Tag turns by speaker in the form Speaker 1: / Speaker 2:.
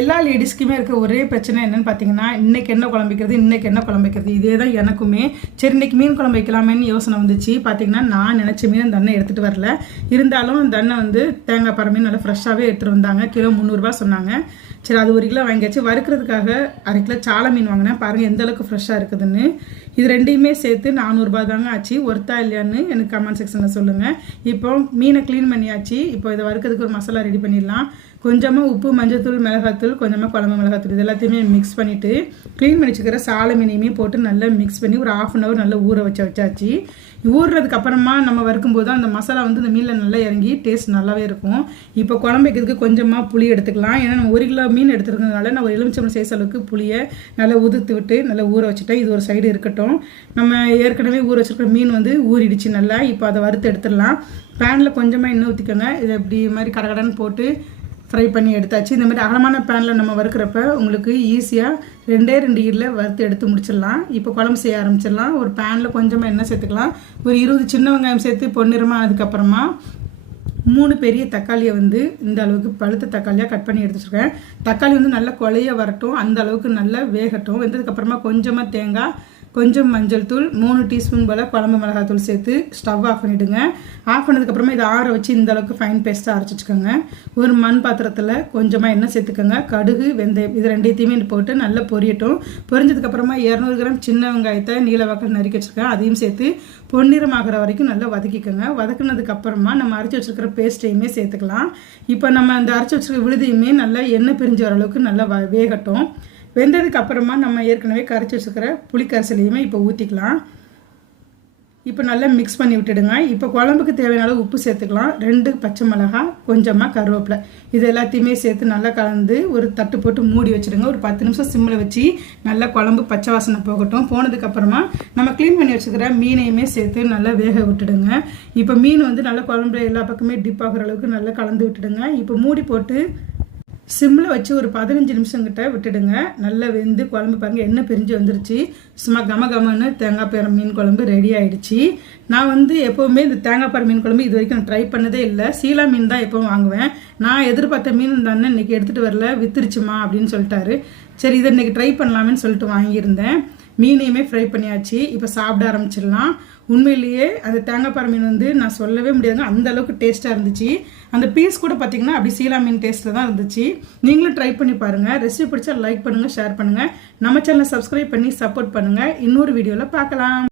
Speaker 1: எல்லா லேடிஸ்க்குமே இருக்க ஒரே பிரச்சனை என்னென்னு பார்த்தீங்கன்னா இன்றைக்கி என்ன குழம்பு வைக்கிறது என்ன குழம்பு வைக்கிறது இதே தான் எனக்குமே. சரி இன்றைக்கி மீன் குழம்பு வைக்கலாமேன்னு யோசனை வந்துச்சு. பார்த்தீங்கன்னா நான் நினச்ச மீன் அந்த அண்ணன் எடுத்துகிட்டு வரல. இருந்தாலும் அந்த அண்ணன் வந்து தேங்காய் பாறை மீன் நல்லா ஃப்ரெஷ்ஷாகவே எடுத்துகிட்டு வந்தாங்க. கிலோ முந்நூறுரூவா சொன்னாங்க. சரி அது ஒரு கிலோ வாங்கியாச்சு. வறுக்கிறதுக்காக அரை கிலோ சாலை மீன் வாங்கினேன். பாருங்கள் எந்த அளவுக்கு ஃப்ரெஷ்ஷாக இருக்குதுன்னு. இது ரெண்டையுமே சேர்த்து நானூறுரூபா தாங்க ஆச்சு. ஒர்த்தா இல்லையான்னு எனக்கு கமெண்ட் செக்ஷனில் சொல்லுங்கள் இப்போ மீனை க்ளீன் பண்ணியாச்சு. இப்போ இதை வறுக்கிறதுக்கு ஒரு மசாலா ரெடி பண்ணிடலாம். கொஞ்சமாக உப்பு மஞ்சத்தூள் மிளகாத்தூள் கொஞ்சமாக குழம்பு மிளகாத்தூள் இது எல்லாத்தையுமே மிக்ஸ் பண்ணிவிட்டு க்ளீன் பண்ணி வச்சுக்கிற சாலை மீனையுமே போட்டு நல்லா மிக்ஸ் பண்ணி ஒரு ஆஃப் அன் ஹவர் நல்லா ஊற வச்சு வச்சாச்சு. ஊறுறதுக்கு அப்புறமா நம்ம வறுக்கும்போது அந்த மசாலா வந்து இந்த மீனில் நல்லா இறங்கி டேஸ்ட் நல்லாவே இருக்கும். இப்போ குழம்பு வைக்கிறதுக்கு கொஞ்சமாக புளி எடுத்துக்கலாம். ஏன்னா நம்ம ஒரு கிலோ மீன் எடுத்துருக்கனால நான் ஒரு எலுமிச்சம்பழம் சைஸ் அளவுக்கு புளியை நல்லா உதுத்து விட்டு நல்லா ஊற வச்சுட்டேன் இது ஒரு சைடு இருக்கட்டும். நம்ம ஏற்கனவே ஊற வச்சுருக்கிற மீன் வந்து ஊறிடுச்சு நல்லா. இப்போ அதை வறுத்து எடுத்துடலாம். பேனில் கொஞ்சமாக எண்ணெய் ஊற்றிக்கோங்க இதை இப்படி மாதிரி கடகடன்னு போட்டு ஃப்ரை பண்ணி எடுத்தாச்சு. இந்த மாதிரி அகலமான பேனில் நம்ம வறுக்கிறப்ப உங்களுக்கு ஈஸியாக ரெண்டே ரெண்டு ஈரில் வறுத்து எடுத்து முடிச்சிடலாம். இப்போ குழம்பு செய்ய ஆரம்பிச்சிடலாம். ஒரு பேனில் கொஞ்சமாக எண்ணெய் சேர்த்துக்கலாம். ஒரு இருபது சின்ன வெங்காயம் சேர்த்து பொன்னிறமாக ஆனதுக்கப்புறமா மூணு பெரிய தக்காளியை வந்து இந்த அளவுக்கு பழுத்த தக்காளியாக கட் பண்ணி எடுத்து வச்சுருக்கேன் தக்காளி வந்து நல்லா கொலைய வரட்டும் அந்த அளவுக்கு நல்லா வேகட்டும். வெந்ததுக்கப்புறமா கொஞ்சமாக தேங்காய் கொஞ்சம் மஞ்சள் தூள் மூணு டீஸ்பூன் போல் குழம்பு மிளகாத்தூள் சேர்த்து ஸ்டவ் ஆஃப் பண்ணிவிடுங்க ஆஃப் பண்ணதுக்கப்புறமா இதை ஆற வச்சு இந்த அளவுக்கு ஃபைன் பேஸ்ட்டாக அரைச்சி வச்சுக்கோங்க ஒரு மண் பாத்திரத்தில் கொஞ்சமாக எண்ணெய் சேர்த்துக்கோங்க. கடுகு வெந்தயம் இது ரெண்டையத்தையுமே போட்டு நல்லா பொரியட்டும். பொரிஞ்சதுக்கப்புறமா இரநூறு கிராம் சின்ன வெங்காயத்தை நீல வாக்கில் நறுக்கி வச்சுருக்கேன். அதையும் சேர்த்து பொன்னிறமாகிற வரைக்கும் நல்லா வதக்கிக்கோங்க. வதக்குனதுக்கப்புறமா நம்ம அரைச்சி வச்சுருக்கிற பேஸ்ட்டையுமே சேர்த்துக்கலாம். இப்போ நம்ம அந்த அரைச்சி வச்சுருக்க விழுதையுமே நல்லா எண்ணெய் பிரிஞ்சு வர அளவுக்கு நல்லா வ வேகட்டும். வெந்ததுக்கு அப்புறமா நம்ம ஏற்கனவே கரைச்சி வச்சுக்கிற புளிக்கரைசலையுமே இப்போ ஊற்றிக்கலாம் இப்போ நல்லா மிக்ஸ் பண்ணி விட்டுடுங்க. இப்போ குழம்புக்கு தேவையான உப்பு சேர்த்துக்கலாம். ரெண்டு பச்சை மிளகாய் கொஞ்சமாக கருவேப்பிலை. இது எல்லாத்தையுமே சேர்த்து நல்லா கலந்து ஒரு தட்டு போட்டு மூடி வச்சுடுங்க. ஒரு பத்து நிமிஷம் சிம்மில் வச்சு நல்லா குழம்பு பச்சை வாசனை போகட்டும். போனதுக்கப்புறமா நம்ம க்ளீன் பண்ணி வச்சுக்கிற மீனையுமே சேர்த்து நல்லா வேக விட்டுடுங்க. இப்போ மீன் வந்து நல்லா குழம்புல எல்லா பக்கமே டிப் ஆகிற அளவுக்கு நல்லா கலந்து விட்டுடுங்க. இப்போ மூடி போட்டு சிம்மில் வச்சு ஒரு பதினஞ்சு நிமிஷம் கிட்ட விட்டுடுங்க. நல்லா வெந்து குழம்பு பாருங்கள் எண்ணெய் பிரிஞ்சு வந்துருச்சு. சும்மா கம கமன்னு தேங்காய் பேர மீன் குழம்பு ரெடி ஆகிடுச்சி நான் வந்து எப்போவுமே இந்த தேங்காய் பாறை மீன் குழம்பு இது வரைக்கும் நான் ட்ரை பண்ணதே இல்லை. சீலா மீன் தான் எப்போவும் வாங்குவேன். நான் எதிர்பார்த்த மீன் தானே அண்ணன் இன்னைக்கு எடுத்துகிட்டு வரல வித்துருச்சுமா அப்படின்னு சொல்லிட்டாரு. சரி இதை இன்னைக்கு ட்ரை பண்ணலாமேன்னு சொல்லிட்டு வாங்கியிருந்தேன். மீனையுமே ஃப்ரை பண்ணியாச்சு. இப்போ சாப்பிட ஆரம்பிச்சிடலாம். உண்மையிலேயே அந்த தேங்காய்ப்பாறை மீன் வந்து நான் சொல்லவே முடியாதுங்க. அந்த அளவுக்கு டேஸ்ட்டாக இருந்துச்சு. அந்த பீஸ் கூட பார்த்தீங்கன்னா அப்படி சீலா மீன் டேஸ்ட்டில் தான் இருந்துச்சு. நீங்களும் ட்ரை பண்ணி பாருங்கள் ரெசிபி பிடிச்சா லைக் பண்ணுங்கள் ஷேர் பண்ணுங்கள் நம்ம சேனலை சப்ஸ்கிரைப் பண்ணி சப்போர்ட் பண்ணுங்கள் இன்னொரு வீடியோவில் பார்க்கலாம்.